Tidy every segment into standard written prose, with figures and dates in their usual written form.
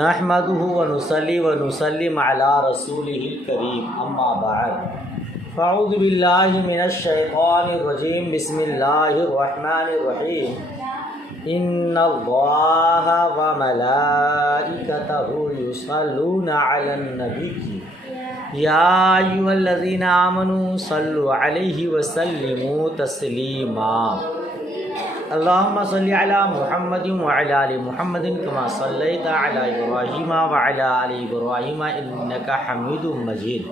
نحمده ونصلي ونسلم على رسوله الكريم اما بعد فاعوذ بالله من الشيطان الرجيم بسم الله الرحمن الرحيم ان الله وملائكته يصلون على النبي يا ايها الذين امنوا صلوا عليه وسلموا تسليما اللهم صل على محمد وعلى ال محمد كما صليت على ابراهيم وعلى ال ابراهيم انك حميد مجيد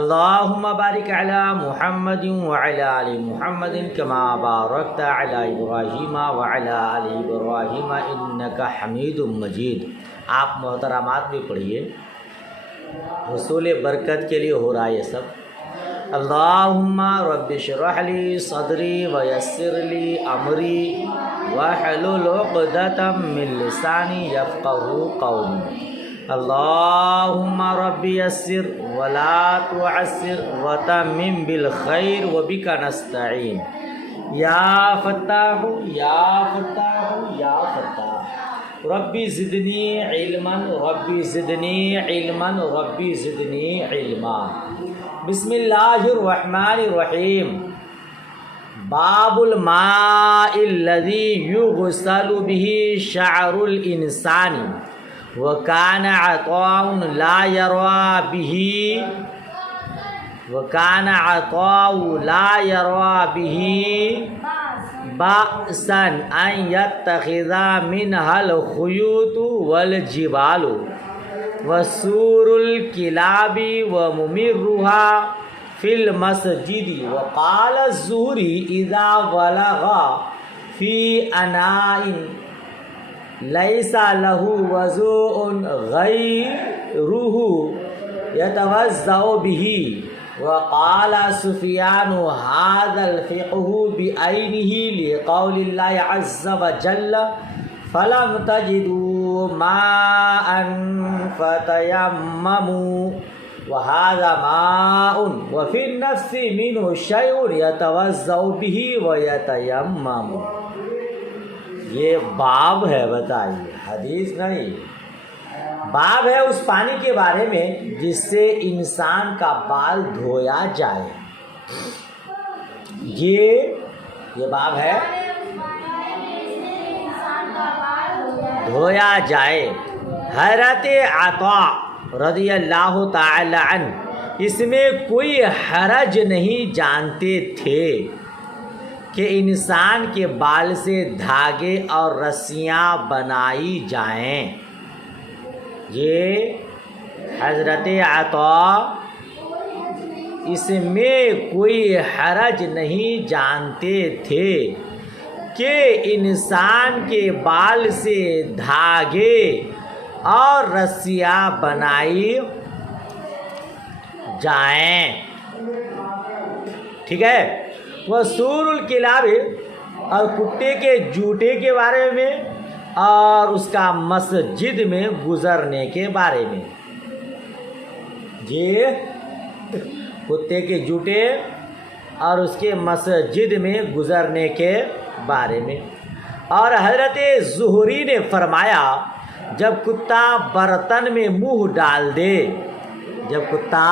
اللهم بارك على محمد وعلى ال محمد كما باركت على ابراهيم وعلى ال ابراهيم انك حميد مجيد. آپ محترمات بھی پڑھیے, حصول برکت کے لیے ہو رہا ہے یہ سب. اللہم رب اشرح لی صدری ویسر لی امری واحلل عقدۃ من لسانی یفقهوا قولی. اللہم رب یسر ولا تعسر وتمم بالخیر وبک نستعین. یا فتاح یا فتاح یا فتاح ربی زدنی علما ربی زدنی علما ربی زدنی علما. بسم اللہ الرحمن الرحیم. باب الماء الذي يغسل به شعر الانسان وكان عطاء لا يروى به بأسا ان يتخذ منها الخيوط والجبال وسور الكلاب وممرها في المسجد. وقال الزهري إذا بلغ في أناء ليس له وضوء غيره يتوضأ به. وقال سفيان هذا الفقه بعينه لقول الله عز وجل فلم تجدوا ماء فتيمموا وهذا ماء وفي النفس منه شيء يتوضأ به ويتيمم. یہ باب ہے, بتائیے, حدیث نہیں. باب ہے اس پانی کے بارے میں جس سے انسان کا بال دھویا جائے. یہ باب ہے دھویا جائے. حضرت عطا رضی اللہ تعالی عنہ اس میں کوئی حرج نہیں جانتے تھے کہ انسان کے بال سے دھاگے اور رسیاں بنائی جائیں. یہ حضرت عطا اس میں کوئی حرج نہیں جانتے تھے کہ انسان کے بال سے دھاگے اور رسیاں بنائی جائیں. ٹھیک ہے. وہ سور الکلاب اور کتے کے جوتے کے بارے میں اور اس کا مسجد میں گزرنے کے بارے میں. یہ کتے کے جوتے اور اس کے مسجد میں گزرنے کے بارے میں. اور حضرت زہری نے فرمایا جب کتا برتن میں منہ ڈال دے, جب کتا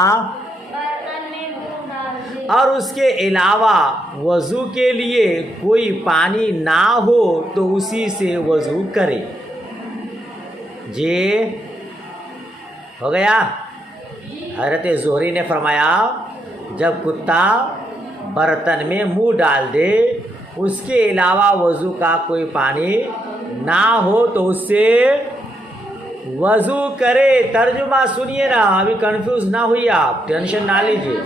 اور اس کے علاوہ وضو کے لیے کوئی پانی نہ ہو تو اسی سے وضو کرے. جی ہو گیا. حضرت زہری نے فرمایا جب کتا برتن میں منہ ڈال دے اس کے علاوہ وضو کا کوئی پانی نہ ہو تو اس سے وضو کرے. ترجمہ سنیے نا, ابھی کنفیوز نہ ہوئیے آپ, ٹینشن نہ لیجیے.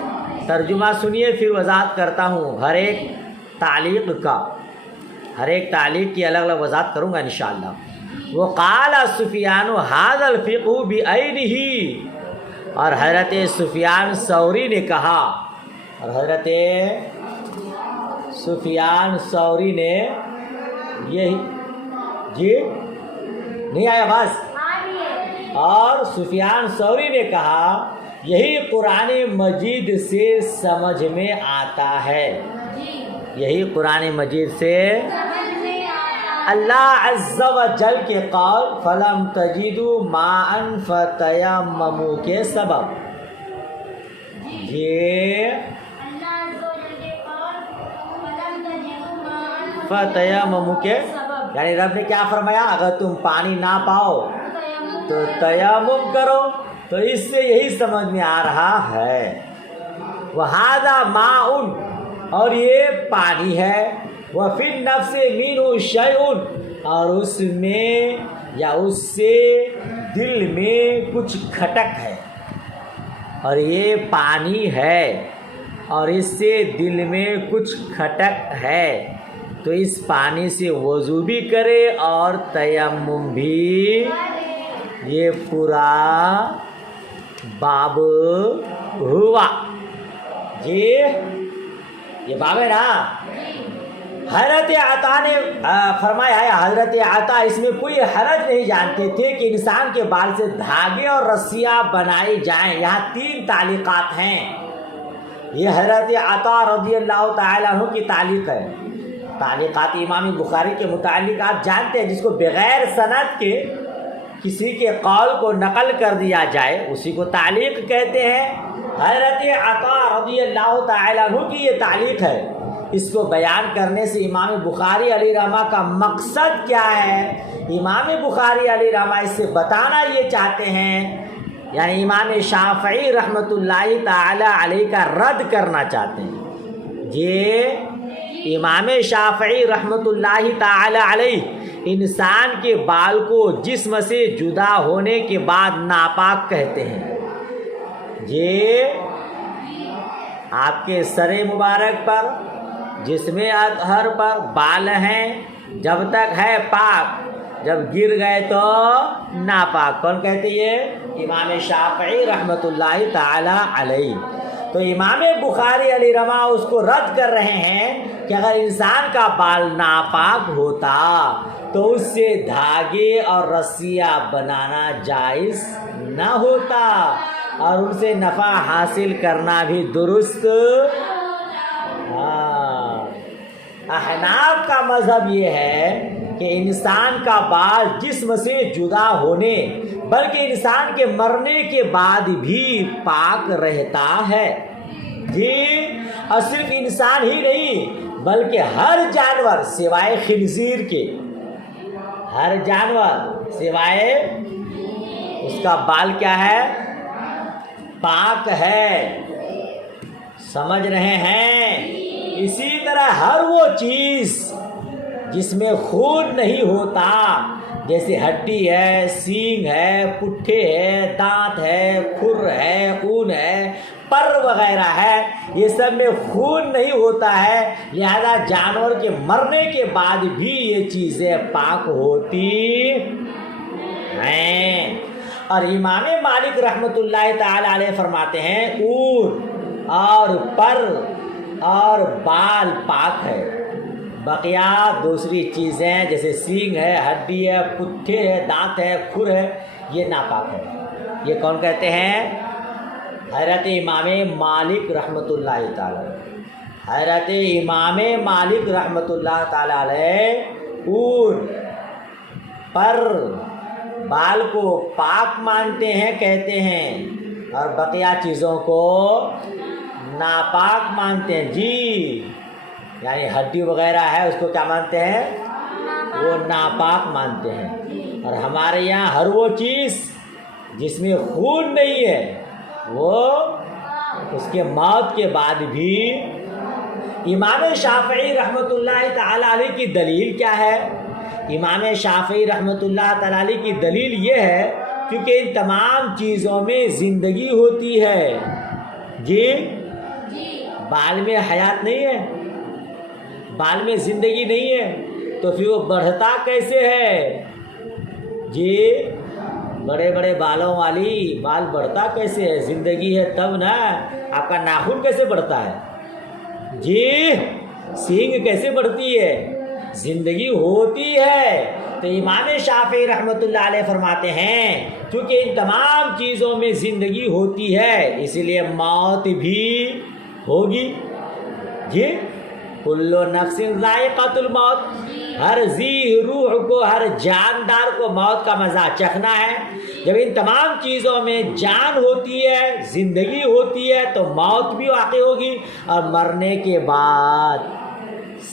ترجمہ سنیے پھر وضاحت کرتا ہوں. ہر ایک تعلیق کی الگ الگ وضاحت کروں گا انشاءاللہ. وقال سفیان هذا الفقه بعینه. اور حضرت سفیان ثوری نے کہا, اور حضرت سفیان ثوری نے یہی, جی نہیں آیا آواز, اور سفیان ثوری نے کہا یہی قرآن مجید سے سمجھ میں آتا ہے. یہی قرآن مجید سے اللہ عز و جل کے قول فلم تجدوا ماء فتیمموا کے سبب، یہ فتیمموا کے یعنی رب نے کیا فرمایا، اگر تم پانی نہ پاؤ تو تیمم کرو، تو اس سے یہی سمجھ میں آ رہا ہے وَهَذَا مَاءٌ، اور یہ پانی ہے، وَفِي النَّفْسِ مِنْهُ شَيْءٌ، اور اس میں یا اس سے دل میں کچھ کھٹک ہے، اور یہ پانی ہے اور اس سے دل میں کچھ کھٹک ہے، تو اس پانی سے وضو بھی کرے اور تیمم بھی۔ یہ پورا باب ہوا جی، یہ باب ہے نا۔ حضرت عطا نے فرمایا ہے، حضرت عطا اس میں کوئی حرج نہیں جانتے تھے کہ انسان کے بال سے دھاگے اور رسیاں بنائی جائیں۔ یہاں 3 تعلیقات ہیں، یہ حضرت عطا رضی اللہ تعالیٰ عنہ کی تعلیق ہے۔ تعلیقات امام بخاری کے متعلق آپ جانتے ہیں، جس کو بغیر سند کے کسی کے قول کو نقل کر دیا جائے اسی کو تعلیق کہتے ہیں۔ حضرت عطا رضی اللہ تعالیٰ عنہ کی یہ تعلیق ہے۔ اس کو بیان کرنے سے امام بخاری علیہ رحمہ کا مقصد کیا ہے؟ امام بخاری علیہ رحمہ اس سے بتانا یہ چاہتے ہیں، یعنی امام شافعی رحمۃ اللہ تعالی علیہ کا رد کرنا چاہتے ہیں۔ یہ امام شافعی رحمۃ اللہ تعالی علیہ انسان کے بال کو جسم سے جدا ہونے کے بعد ناپاک کہتے ہیں۔ یہ آپ کے سر مبارک پر، جسم اطہر پر بال ہیں، جب تک ہے پاک، جب گر گئے تو ناپاک۔ کون کہتے یہ؟ امام شافعی رحمۃ اللہ تعالی علیہ۔ تو امام بخاری علیہ رحمہ اس کو رد کر رہے ہیں کہ اگر انسان کا بال ناپاک ہوتا تو اس سے دھاگے اور رسیاں بنانا جائز نہ ہوتا، اور ان سے نفع حاصل کرنا بھی درست۔ احناف کا مذہب یہ ہے کہ انسان کا بال جسم سے جدا ہونے بلکہ انسان کے مرنے کے بعد بھی پاک رہتا ہے جی، اور صرف انسان ہی نہیں بلکہ ہر جانور سوائے خنزیر کے، ہر جانور سوائے اس کا بال کیا ہے؟ پاک ہے۔ سمجھ رہے ہیں؟ اسی طرح ہر وہ چیز جس میں خون نہیں ہوتا، جیسے ہڈی ہے، سینگ ہے، پٹھے ہے، دانت ہے، کھر ہے، اون ہے، پر وغیرہ ہے، یہ سب میں خون نہیں ہوتا ہے، لہذا جانور کے مرنے کے بعد بھی یہ چیزیں پاک ہوتی ہیں۔ اور امام مالک رحمۃ اللہ تعالی علیہ فرماتے ہیں اون اور پر اور بال پاک ہے، بقیہ دوسری چیزیں جیسے سینگ ہے، ہڈی ہے، پٹھے ہے، دانت ہے، کھر ہے، یہ ناپاک ہے۔ یہ کون کہتے ہیں؟ حضرت امام مالک رحمۃ اللہ تعالی، حضرت امام مالک رحمۃ اللہ تعالی علیہ اون پر بال کو پاک مانتے ہیں، کہتے ہیں، اور بقیہ چیزوں کو ناپاک مانتے ہیں جی، یعنی ہڈی وغیرہ ہے اس کو کیا مانتے ہیں؟ وہ ناپاک مانتے ہیں۔ اور ہمارے یہاں ہر وہ چیز جس میں خون نہیں ہے وہ اس کے موت کے بعد بھی۔ امام شافعی رحمۃ اللہ تعالی علیہ کی دلیل کیا ہے؟ امام شافعی رحمۃ اللہ تعالی علیہ کی دلیل یہ ہے کیونکہ ان تمام چیزوں میں زندگی ہوتی ہے جی، بال میں حیات نہیں ہے، بال میں زندگی نہیں ہے تو پھر وہ بڑھتا کیسے ہے جی؟ بڑے بڑے بالوں والی بال بڑھتا کیسے ہے؟ زندگی ہے تب نا۔ آپ کا ناخن کیسے بڑھتا ہے جی؟ سینگ کیسے بڑھتی ہے؟ زندگی ہوتی ہے۔ تو امام شافعی رحمۃ اللہ علیہ فرماتے ہیں کیونکہ ان تمام چیزوں میں زندگی ہوتی ہے اسی لیے موت بھی ہوگی جی، کل نفس ذائقۃ الموت۔ ہر ذی روح کو، ہر جاندار کو موت کا مزہ چکھنا ہے۔ جب ان تمام چیزوں میں جان ہوتی ہے، زندگی ہوتی ہے، تو موت بھی واقع ہوگی، اور مرنے کے بعد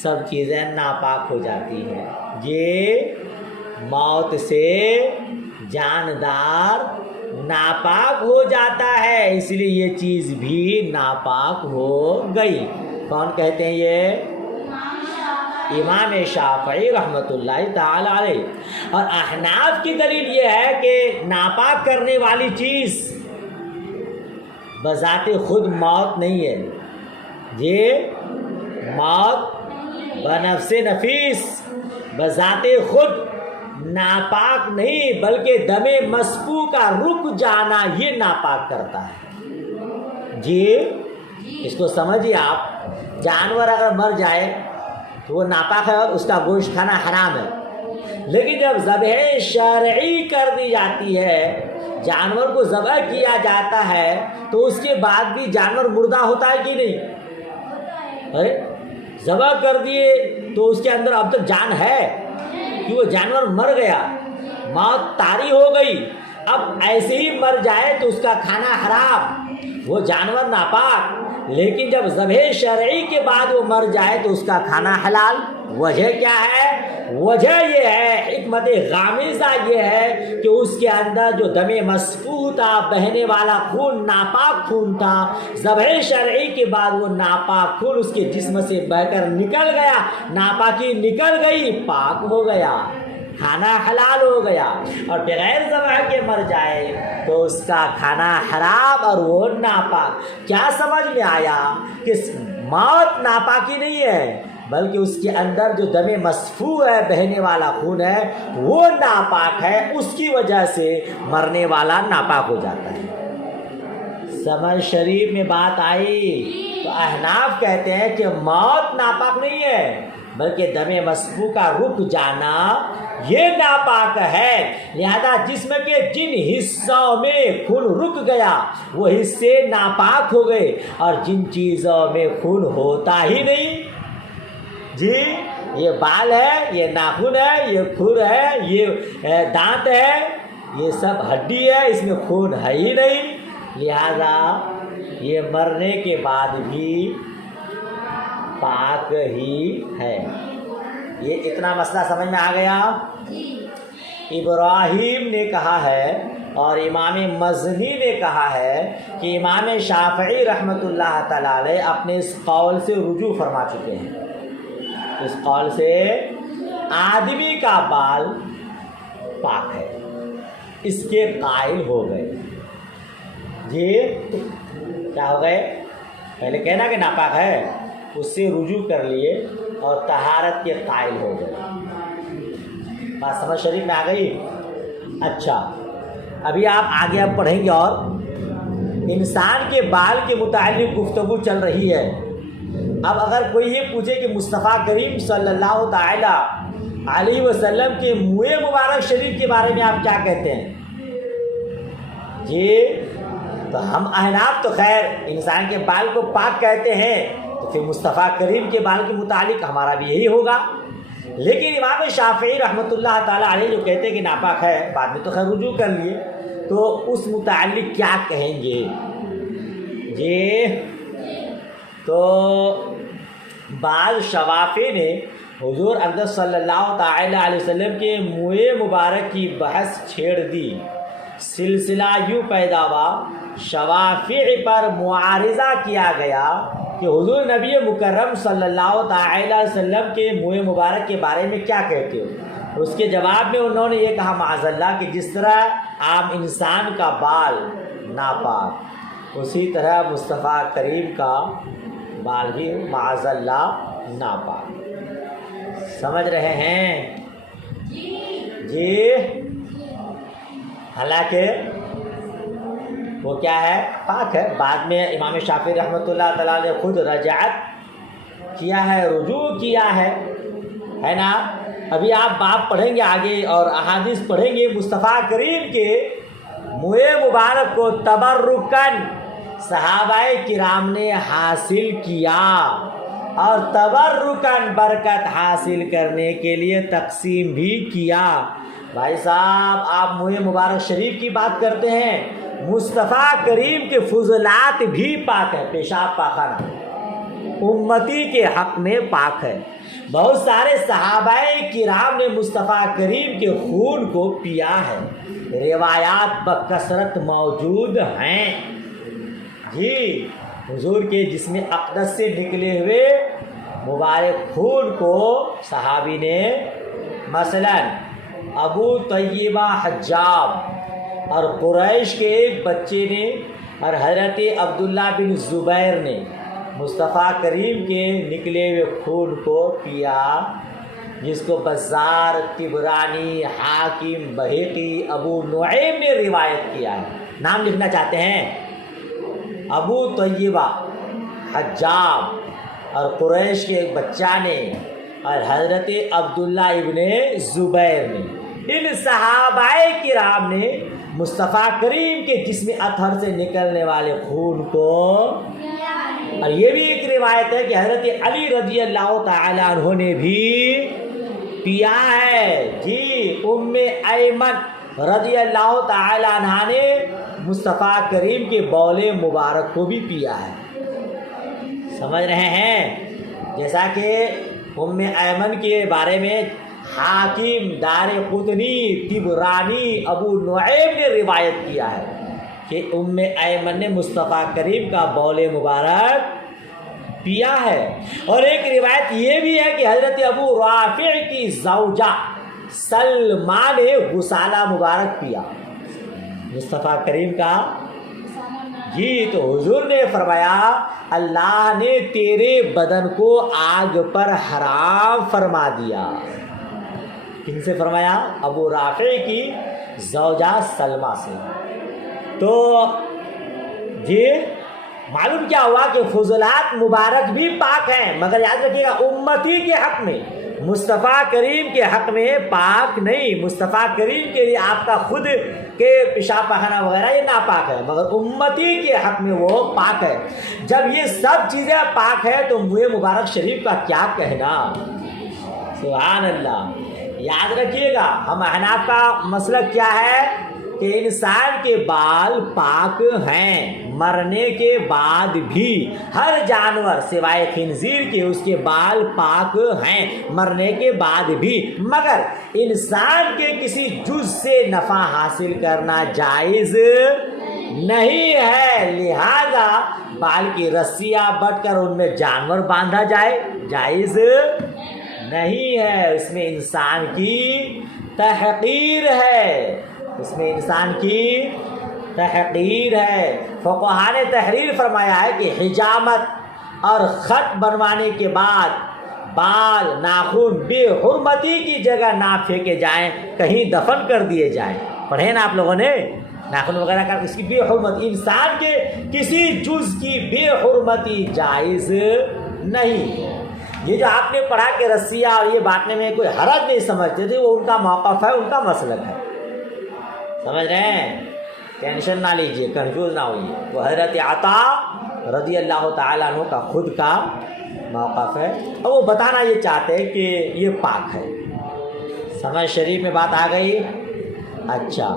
سب چیزیں ناپاک ہو جاتی ہیں۔ یہ موت سے جاندار ناپاک ہو جاتا ہے، اس لیے یہ چیز بھی ناپاک ہو گئی۔ کون کہتے ہیں یہ؟ امام شافعی رحمۃ اللہ تعالی علیہ۔ اور احناف کی دلیل یہ ہے کہ ناپاک کرنے والی چیز بذات خود موت نہیں ہے، یہ موت بنفس نفیس بذات خود ناپاک نہیں، بلکہ دم مسفوح کا رک جانا یہ ناپاک کرتا ہے۔ جی اس کو سمجھیے آپ، جانور اگر مر جائے تو وہ ناپاک ہے اور اس کا گوشت کھانا حرام ہے، لیکن جب ذبح شرعی کر دی جاتی ہے، جانور کو ذبح کیا جاتا ہے، تو اس کے بعد بھی جانور مردہ ہوتا ہے کہ نہیں؟ ذبح کر دیے تو اس کے اندر اب تک جان ہے کہ وہ جانور مر گیا، موت طاری ہو گئی، اب ایسے ہی مر جائے تو اس کا کھانا حرام، وہ جانور ناپاک۔ لیکن جب ذبح شرعی کے بعد وہ مر جائے تو اس کا کھانا حلال۔ وجہ کیا ہے؟ وجہ یہ ہے، حکمت غامضہ یہ ہے کہ اس کے اندر جو دم مسفوح تھا، بہنے والا خون، ناپاک خون تھا، ذبح شرعی کے بعد وہ ناپاک خون اس کے جسم سے بہہ کر نکل گیا، ناپاکی نکل گئی، پاک ہو گیا، کھانا حلال ہو گیا۔ اور بغیر ذبح کے مر جائے تو اس کا کھانا حرام اور وہ ناپاک۔ کیا سمجھ میں آیا کہ موت ناپاکی نہیں ہے، بلکہ اس کے اندر جو دم مسفوح ہے، بہنے والا خون ہے، وہ ناپاک ہے، اس کی وجہ سے مرنے والا ناپاک ہو جاتا ہے۔ سمجھ شریف میں بات آئی؟ تو احناف کہتے ہیں کہ موت ناپاک نہیں ہے، بلکہ دم مسفوح کا رک جانا یہ ناپاک ہے۔ لہذا جسم کے جن حصوں میں خون رک گیا وہ حصے ناپاک ہو گئے، اور جن چیزوں میں خون ہوتا ہی نہیں، جی یہ بال ہے، یہ ناخن ہے، یہ کھر ہے، یہ دانت ہے، یہ سب ہڈی ہے، اس میں خون ہے ہی نہیں، لہذا یہ مرنے کے بعد بھی پاک ہی ہے۔ یہ اتنا مسئلہ سمجھ میں آ گیا؟ ابراہیم نے کہا ہے اور امام مزنی نے کہا ہے کہ امام شافعی رحمۃ اللہ تعالی علیہ اپنے اس قول سے رجوع فرما چکے ہیں۔ اس قول سے آدمی کا بال پاک ہے، اس کے قائل ہو گئے۔ جی کیا ہو گئے؟ پہلے کہنا کہ ناپاک ہے، اس سے رجوع کر لیے اور طہارت کے قائل ہو گئے۔ بات سمجھ شریف میں آ گئی؟ اچھا، ابھی آپ آگے اب پڑھیں گے، اور انسان کے بال کے متعلق گفتگو چل رہی ہے۔ اب اگر کوئی یہ پوچھے کہ مصطفیٰ کریم صلی اللہ تعالی علیہ وسلم کے منہ مبارک شریف کے بارے میں آپ کیا کہتے ہیں؟ جی تو ہم احناف تو خیر انسان کے بال کو پاک کہتے ہیں، تو پھر مصطفیٰ کریم کے بال کے متعلق ہمارا بھی یہی ہوگا۔ لیکن امام شافعی رحمۃ اللہ تعالیٰ علیہ جو کہتے ہیں کہ ناپاک ہے، بعد میں تو خیر رجوع کر لیے، تو اس متعلق کیا کہیں گے؟ جی تو بعض شوافی نے حضور اقدس صلی اللہ تعالی علیہ وسلم کے منہ مبارک کی بحث چھیڑ دی۔ سلسلہ یوں پیدا ہوا، شوافی پر معارضہ کیا گیا کہ حضور نبی مکرم صلی اللہ تعالی علیہ وسلم کے منہ مبارک کے بارے میں کیا کہتے ہو؟ اس کے جواب میں انہوں نے یہ کہا معاذ اللہ کہ جس طرح عام انسان کا بال ناپاک، اسی طرح مصطفیٰ کریم کا بال بھی معاذ اللہ ناپاک۔ سمجھ رہے ہیں؟ جی حالانکہ وہ کیا ہے؟ پاک ہے۔ بعد میں امام شافعی رحمۃ اللہ تعالیٰ نے خود رجعت کیا ہے، رجوع کیا ہے نا۔ ابھی آپ باب پڑھیں گے آگے اور احادیث پڑھیں گے، مصطفیٰ کریم کے منہ مبارک کو تبرکاً صحابہ کرام نے حاصل کیا، اور تبرکن برکت حاصل کرنے کے لیے تقسیم بھی کیا۔ بھائی صاحب آپ منہ مبارک شریف کی بات کرتے ہیں، مصطفیٰ کریم کے فضلات بھی پاک ہے، پیشاب پاخانہ امتی کے حق میں پاک ہے۔ بہت سارے صحابہ کرام نے مصطفیٰ کریم کے خون کو پیا ہے، روایات بکثرت موجود ہیں۔ جی حضور کے جسم اقدس سے نکلے ہوئے مبارک خون کو صحابی نے، مثلا ابو طیبہ حجاب اور قریش کے ایک بچے نے اور حضرت عبداللہ بن زبیر نے مصطفیٰ کریم کے نکلے ہوئے خون کو پیا، جس کو بزار، طبرانی، حاکم، بہقی، ابو نعیم نے روایت کیا ہے۔ نام لکھنا چاہتے ہیں؟ ابو طیبہ حجاب اور قریش کے ایک بچہ نے اور حضرت عبداللہ ابن زبیر نے، ان صحابہ کرام نے مصطفیٰ کریم کے جسم اطہر سے نکلنے والے خون کو، اور یہ بھی ایک روایت ہے کہ حضرت علی رضی اللہ تعالی عنہ نے بھی پیا ہے۔ جی ام ایمن رضی اللہ تعالی عنہ نے مصطفیٰ کریم کے بول مبارک کو بھی پیا ہے۔ سمجھ رہے ہیں؟ جیسا کہ ام ایمن کے بارے میں حاکم، دار قطنی، طبرانی، ابو نعیم نے روایت کیا ہے کہ ام ایمن نے مصطفیٰ کریم کا بول مبارک پیا ہے۔ اور ایک روایت یہ بھی ہے کہ حضرت ابو رافع کی زوجہ سلمہ نے غسالہ مبارک پیا مصطفیٰ کریم کا۔ جی تو حضور نے فرمایا اللہ نے تیرے بدن کو آگ پر حرام فرما دیا۔ کن سے فرمایا؟ ابو رافع کی زوجہ سلمہ سے۔ تو جی معلوم کیا ہوا کہ فضلات مبارک بھی پاک ہیں، مگر یاد رکھیے گا امتی کے حق میں، مصطفیٰ کریم کے حق میں پاک نہیں۔ مصطفیٰ کریم کے لیے آپ کا خود کے پیشاب پاخانہ وغیرہ یہ ناپاک ہے، مگر امتی کے حق میں وہ پاک ہے۔ جب یہ سب چیزیں پاک ہے تو منہ مبارک شریف کا کیا کہنا؟ سبحان اللہ۔ یاد رکھیے گا ہم احناف کا مسلک کیا ہے کہ انسان کے بال پاک ہیں، مرنے کے بعد بھی ہر جانور سوائے خنزیر کے اس کے بال پاک ہیں مرنے کے بعد بھی، مگر انسان کے کسی جز سے نفع حاصل کرنا جائز نہیں ہے، لہذا بال کی رسیاں بٹ کر ان میں جانور باندھا جائے جائز نہیں ہے۔ اس میں انسان کی تحقیر ہے، اس میں انسان کی تحقیر ہے۔ فقہاء نے تحریر فرمایا ہے کہ حجامت اور خط بنوانے کے بعد بال ناخن بے حرمتی کی جگہ نہ پھینکے جائیں، کہیں دفن کر دیے جائیں۔ پڑھے نا آپ لوگوں نے؟ ناخن وغیرہ کا اس کی بے حرمت، انسان کے کسی جز کی بے حرمتی جائز نہیں۔ یہ جو آپ نے پڑھا کہ رسیاں اور یہ بانٹنے میں کوئی حرج نہیں سمجھتے تھے، وہ ان کا موقف ہے، ان کا مسلک ہے۔ سمجھ رہے ہیں؟ ٹینشن نہ لیجیے، کنفیوز نہ ہوئیے۔ وہ حضرت عطا رضی اللہ تعالیٰ عنہ کا خود کا موقف ہے، اور وہ بتانا یہ چاہتے ہیں کہ یہ پاک ہے۔ سمجھ شریف میں بات آ گئی؟ اچھا،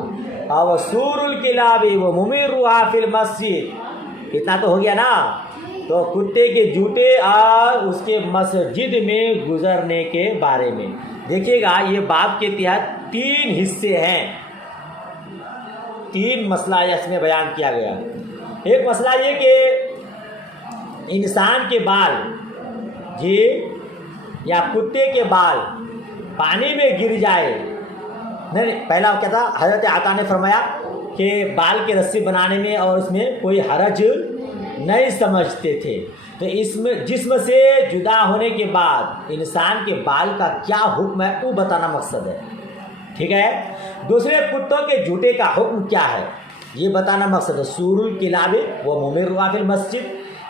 اور سور الکلاب و ممرها فی المسجد، اتنا تو ہو گیا نا؟ تو کتے کے جوتے اور اس کے مسجد میں گزرنے کے بارے میں دیکھیے گا، یہ باب کے تحت 3 حصے ہیں، 3 مسئلہ اس میں بیان کیا گیا۔ ایک مسئلہ یہ کہ انسان کے بال جی یا کتے کے بال پانی میں گر جائے، نہیں پہلا کیا تھا؟ حضرت عطا نے فرمایا کہ بال کے رسی بنانے میں اور اس میں کوئی حرج نہیں سمجھتے تھے۔ تو اس میں جسم سے جدا ہونے کے بعد انسان کے بال کا کیا حکم ہے وہ بتانا مقصد ہے، ٹھیک ہے؟ دوسرے کتوں کے جوتے کا حکم کیا ہے یہ بتانا مقصد ہے، سور الکلاب و ممرها فی المسجد،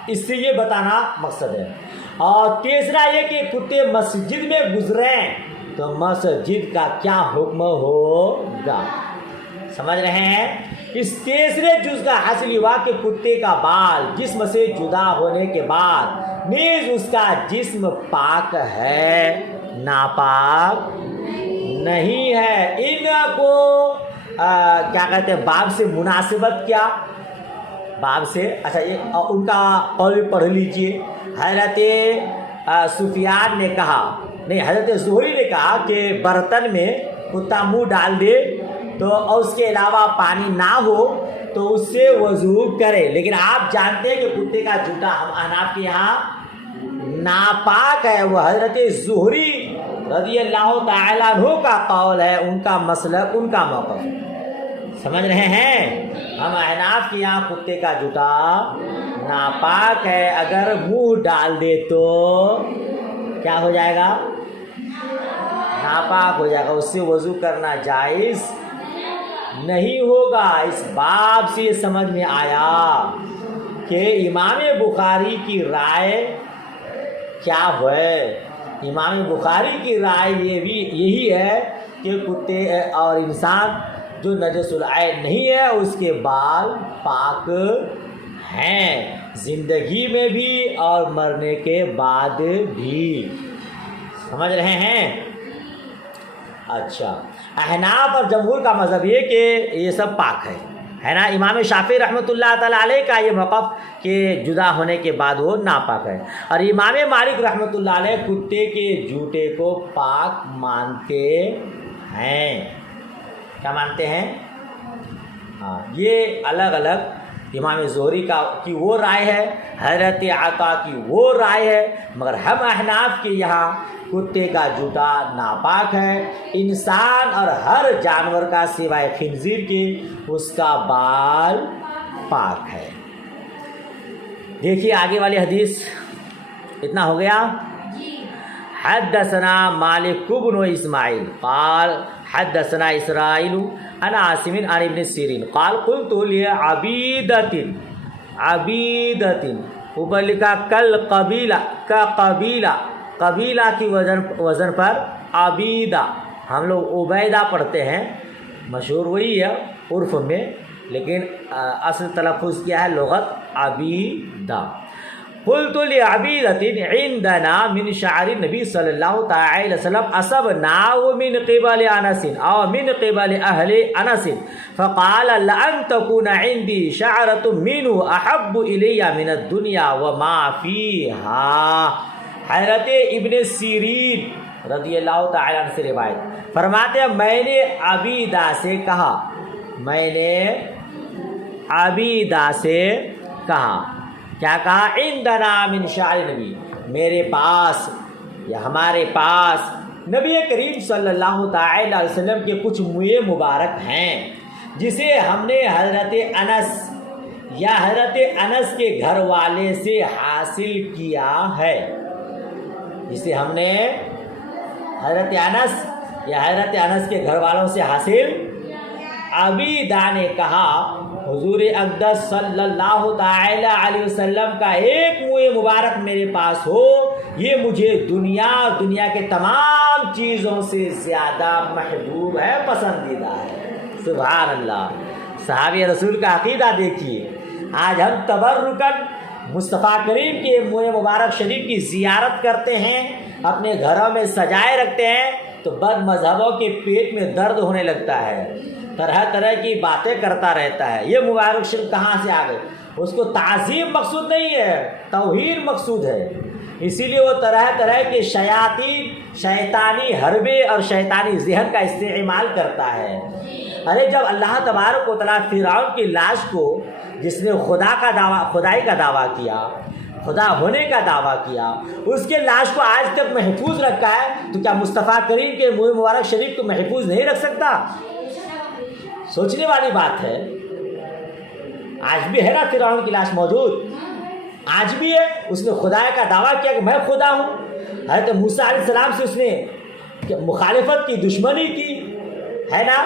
اس سے یہ بتانا مقصد ہے۔ اور تیسرا یہ کہ کتے مسجد میں گزریں تو مسجد کا کیا حکم ہوگا، سمجھ رہے ہیں؟ اس تیسرے جز کا حاصل ہوا کہ کتے کا بال جسم سے جدا ہونے کے بعد نیز اس کا جسم پاک ہے ناپاک نہیں ہے۔ ان کو کیا کہتے ہیں باب سے مناسبت کیا، باب سے اچھا یہ ان کا قول بھی پڑھ لیجئے۔ حضرت سفیان نے کہا نہیں حضرت زہری نے کہا کہ برتن میں کتا منہ ڈال دے تو اور اس کے علاوہ پانی نہ ہو تو اس سے وضو کرے، لیکن آپ جانتے ہیں کہ کتے کا جوتا ہم احناف کے یہاں ناپاک ہے۔ وہ حضرت زہری رضی اللہ تعالیٰ عنہ کا قول ہے، ان کا مسلک، ان کا موقف، سمجھ رہے ہیں؟ ہم احناف کے یہاں کتے کا جوتا ناپاک ہے، اگر منہ ڈال دے تو کیا ہو جائے گا؟ ناپاک ہو جائے گا، اس سے وضو کرنا جائز نہیں ہوگا۔ اس باب سے یہ سمجھ میں آیا کہ امام بخاری کی رائے کیا ہے۔ امام بخاری کی رائے یہی ہے کہ کتے اور انسان جو نجس العین نہیں ہے اس کے بال پاک ہیں، زندگی میں بھی اور مرنے کے بعد بھی، سمجھ رہے ہیں؟ اچھا، احناف اور جمہور کا مذہب یہ کہ یہ سب پاک ہے نا۔ امام شافعی رحمۃ اللہ تعالیٰ علیہ کا یہ موقف کہ جدا ہونے کے بعد وہ ناپاک ہے، اور امام مالک رحمۃ اللہ علیہ کتے کے جوتے کو پاک مانتے ہیں۔ کیا مانتے ہیں؟ ہاں، یہ الگ الگ امام زہری کی وہ رائے ہے، حضرت عطا کی وہ رائے ہے، مگر ہم احناف کے یہاں کتے کا جوتا ناپاک ہے، انسان اور ہر جانور کا سوائے خنزیر کے اس کا بال پاک ہے۔ دیکھیے آگے والی حدیث، اتنا ہو گیا۔ حدثنا مالک بن اسماعیل قال حدثنا اسرائیل عن عاصم عن ابن سیرین قال قلت لعبیدۃ، عبیدۃ اوپر لکھا کل قبیلہ، کا قبیلہ، قبیلہ کی وزن پر عبیدہ، ہم لوگ عبیدہ پڑھتے ہیں، مشہور وہی ہے عرف میں، لیکن اصل تلفظ کیا ہے لغت عبیدہ۔ قلت لعبیدۃ عندنا من شعر النبی صلی اللہ تعالی علیہ وسلم اصبناه من قبل انس او من قبل اہل انس فقال لان تكون عندي شعرة منه احب الی من الدنیا وما فيها۔ حضرت ابن سیرین رضی اللہ تعالی عنہ سے روایت فرماتے ہیں میں نے عبیدہ سے کہا، میں نے عبیدہ سے کہا، کیا کہا؟ عندنا من شعر نبی، میرے پاس یا ہمارے پاس نبی کریم صلی اللہ تعالی علیہ وسلم کے کچھ موئے مبارک ہیں جسے ہم نے حضرت انس یا حضرت انس کے گھر والے سے حاصل کیا ہے، جسے ہم نے حضرت انس یا حضرت انس کے گھر والوں سے حاصل۔ عبیدہ نے کہا حضور اقدس صلی اللہ تعالی علیہ وسلم کا ایک منہ مبارک میرے پاس ہو، یہ مجھے دنیا کے تمام چیزوں سے زیادہ محبوب ہے، پسندیدہ ہے۔ سبحان اللہ، صحابی رسول کا عقیدہ دیکھیے۔ آج ہم تبرکن مصطفیٰ کریم کے منہ مبارک شریف کی زیارت کرتے ہیں، اپنے گھروں میں سجائے رکھتے ہیں، تو بد مذہبوں کے پیٹ میں درد ہونے لگتا ہے، طرح طرح کی باتیں کرتا رہتا ہے۔ یہ مبارک شریف کہاں سے آ گئے؟ اس کو تعظیم مقصود نہیں ہے، توہین مقصود ہے، اسی لیے وہ طرح طرح کے شیطانی حربے اور شیطانی ذہن کا استعمال کرتا ہے۔ ارے جب اللہ تبارک و تعالیٰ فرعون کی لاش کو، جس نے خدائی کا دعویٰ کیا، خدا ہونے کا دعویٰ کیا، اس کے لاش کو آج تک محفوظ رکھا ہے، تو کیا مصطفیٰ کریم کے منہ مبارک شریف کو محفوظ نہیں رکھ سکتا؟ سوچنے والی بات ہے۔ آج بھی ہے نا فرعون کی لاش موجود، آج بھی ہے، اس نے خدا کا دعویٰ کیا کہ میں خدا ہوں۔ حضرت موسیٰ علیہ السلام سے اس نے مخالفت کی، دشمنی کی، ہے نا،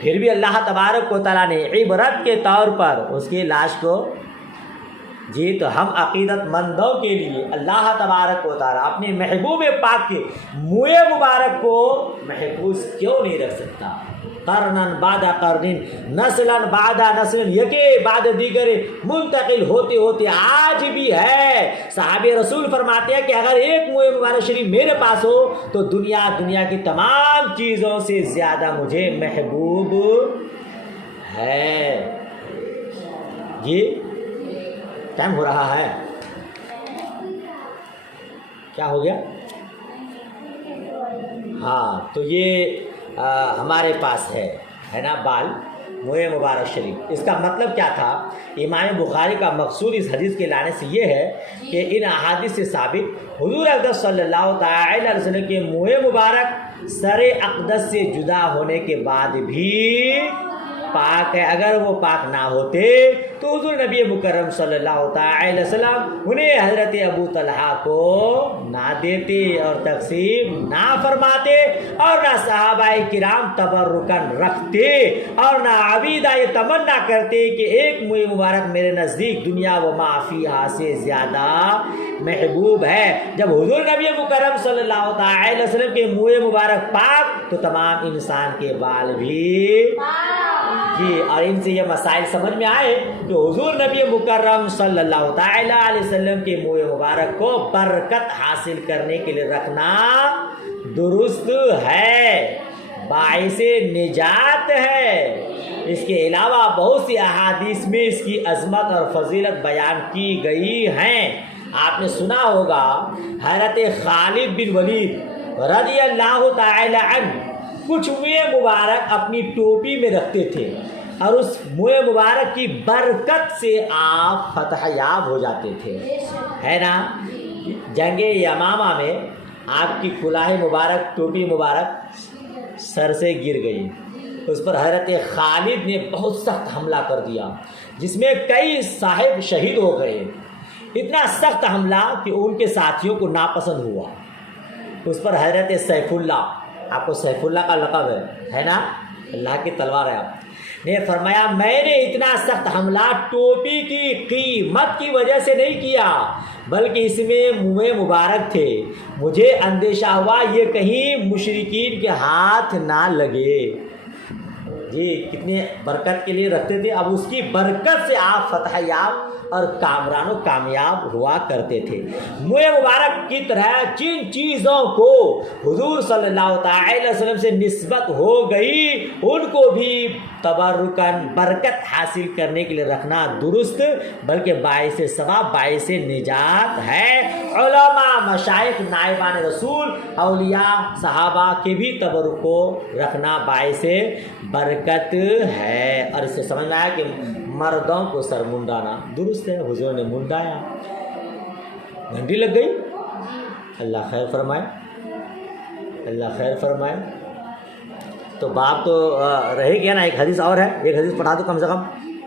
پھر بھی اللہ تبارک و تعالیٰ نے عبرت کے طور پر اس کی لاش کو، جی تو ہم عقیدت مندوں کے لیے اللہ تبارک و تعالیٰ اپنے محبوب پاک کے منہ مبارک کو محفوظ کیوں نہیں رکھ سکتا؟ قرنن بعد قرن نسلن بعد نسل یکے بعد دیگر منتقل ہوتے ہوتے آج بھی ہے۔ صحابہ رسول فرماتے ہیں کہ اگر ایک منہ مبارک شریف میرے پاس ہو تو دنیا کی تمام چیزوں سے زیادہ مجھے محبوب ہے۔ جی ٹائم ہو رہا ہے، کیا ہو گیا؟ ہاں تو یہ ہمارے پاس ہے نا بال منہ مبارک شریف۔ اس کا مطلب کیا تھا؟ امام بخاری کا مقصود اس حدیث کے لانے سے یہ ہے کہ ان احادیث سے ثابت حضور اقدس صلی اللہ تعالی علیہ وسلم کے منہ مبارک سر اقدس سے جدا ہونے کے بعد بھی پاک ہے۔ اگر وہ پاک نہ ہوتے تو حضور نبی مکرم صلی اللہ تعالی وسلم انہیں حضرت ابو طلحہ کو نہ دیتے اور تقسیم نہ فرماتے، اور نہ صحابہ کرام تبرکن رکھتے، اور نہ عبیدہ یہ تمنا کرتے کہ ایک منہ مبارک میرے نزدیک دنیا و ما فیہا سے زیادہ محبوب ہے۔ جب حضور نبی مکرم صلی اللہ تعالی وسلم کے منہ مبارک پاک تو تمام انسان کے بال بھی جی۔ اور ان سے یہ مسائل سمجھ میں آئے کہ حضور نبی مکرم صلی اللہ تعالی علیہ وسلم کے منہ مبارک کو برکت حاصل کرنے کے لیے رکھنا درست ہے، باعث نجات ہے۔ اس کے علاوہ بہت سی احادیث میں اس کی عظمت اور فضیلت بیان کی گئی ہیں۔ آپ نے سنا ہوگا حضرت خالد بن ولید رضی اللہ تعالی عنہ کچھ منہ مبارک اپنی ٹوپی میں رکھتے تھے، اور اس منہ مبارک کی برکت سے آپ فتح یاب ہو جاتے تھے، ہے نا۔ جنگ یمامہ میں آپ کی کلاه مبارک ٹوپی مبارک سر سے گر گئی، اس پر حضرت خالد نے بہت سخت حملہ کر دیا جس میں کئی صاحب شہید ہو گئے۔ اتنا سخت حملہ کہ ان کے ساتھیوں کو ناپسند ہوا۔ اس پر حضرت سیف اللہ، آپ کو سیف اللہ کا لقب ہے نا، اللہ کی تلوار ہے، آپ نے فرمایا میں نے اتنا سخت حملہ ٹوپی کی قیمت کی وجہ سے نہیں کیا، بلکہ اس میں منہ مبارک تھے، مجھے اندیشہ ہوا یہ کہیں مشرکین کے ہاتھ نہ لگے۔ جی کتنے برکت کے لیے رکھتے تھے، اب اس کی برکت سے آپ فتح یاب اور کامران و کامیاب ہوا کرتے تھے۔ منہ مبارک کی طرح جن چیزوں کو حضور صلی اللہ تعالی وسلم سے نسبت ہو گئی ان کو بھی تبرکن برکت حاصل کرنے کے لیے رکھنا درست بلکہ باعث ثواب باعث نجات ہے۔ علماء، مشائخ، نائبان رسول، اولیاء، صحابہ کے بھی تبرک کو رکھنا باعث برکت ہے۔ اور اس سے سمجھ میں آیا کہ مردوں کو سر منڈانا درست ہے، حضور نے منڈایا، گھنٹی لگ گئی، اللہ خیر فرمائے، اللہ خیر فرمائے۔ تو باب تو رہے گیا نا، ایک حدیث اور ہے، ایک حدیث پڑھا دو کم سے کم،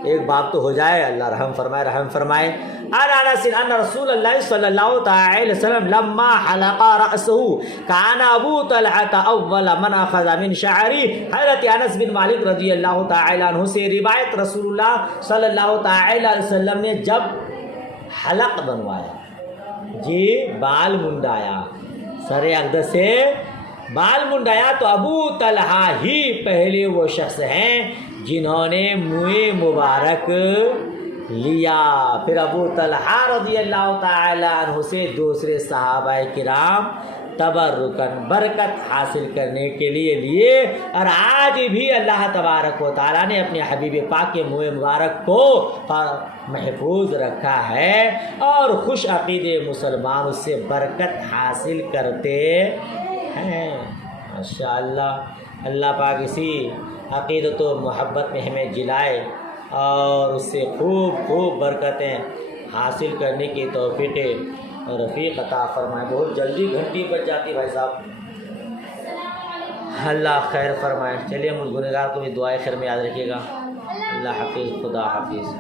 ایک باب تو ہو جائے، اللہ رحم فرمائے، رحم فرمائے۔ عن انس ان رسول اللہ صلی اللہ تعالی وسلم لما حلق رأسه كان ابو طلحة اول من اخذ من شعره۔ حضرت انس بن مالک رضی اللہ تعالی عنہ سے روایت، رسول اللہ صلی اللہ تعالی علیہ وسلم نے جب حلق بنوایا، جی بال منڈایا، سر اقدس سے بال منڈایا، تو ابو طلحہ ہی پہلے وہ شخص ہیں جنہوں نے منہ مبارک لیا، پھر ابو طلحہ رضی اللہ تعالی عنہ سے دوسرے صحابہ کرام تبرکن برکت حاصل کرنے کے لیے اور آج بھی اللہ تبارک و تعالیٰ نے اپنے حبیب پاک کے منہ مبارک کو محفوظ رکھا ہے، اور خوش عقیدے مسلمان اس سے برکت حاصل کرتے ہیں۔ ماشاءاللہ، اللہ پاک اسی عقیدت و محبت میں ہمیں جلائے اور اس سے خوب برکتیں حاصل کرنے کی توفیق رفیق عطا فرمائے۔ بہت جلدی گھنٹی بج جاتی بھائی صاحب، اللہ خیر فرمائے۔ چلیے ہم گنہگار کو بھی دعائے خیر میں یاد رکھیے گا۔ اللہ حافظ، خدا حافظ۔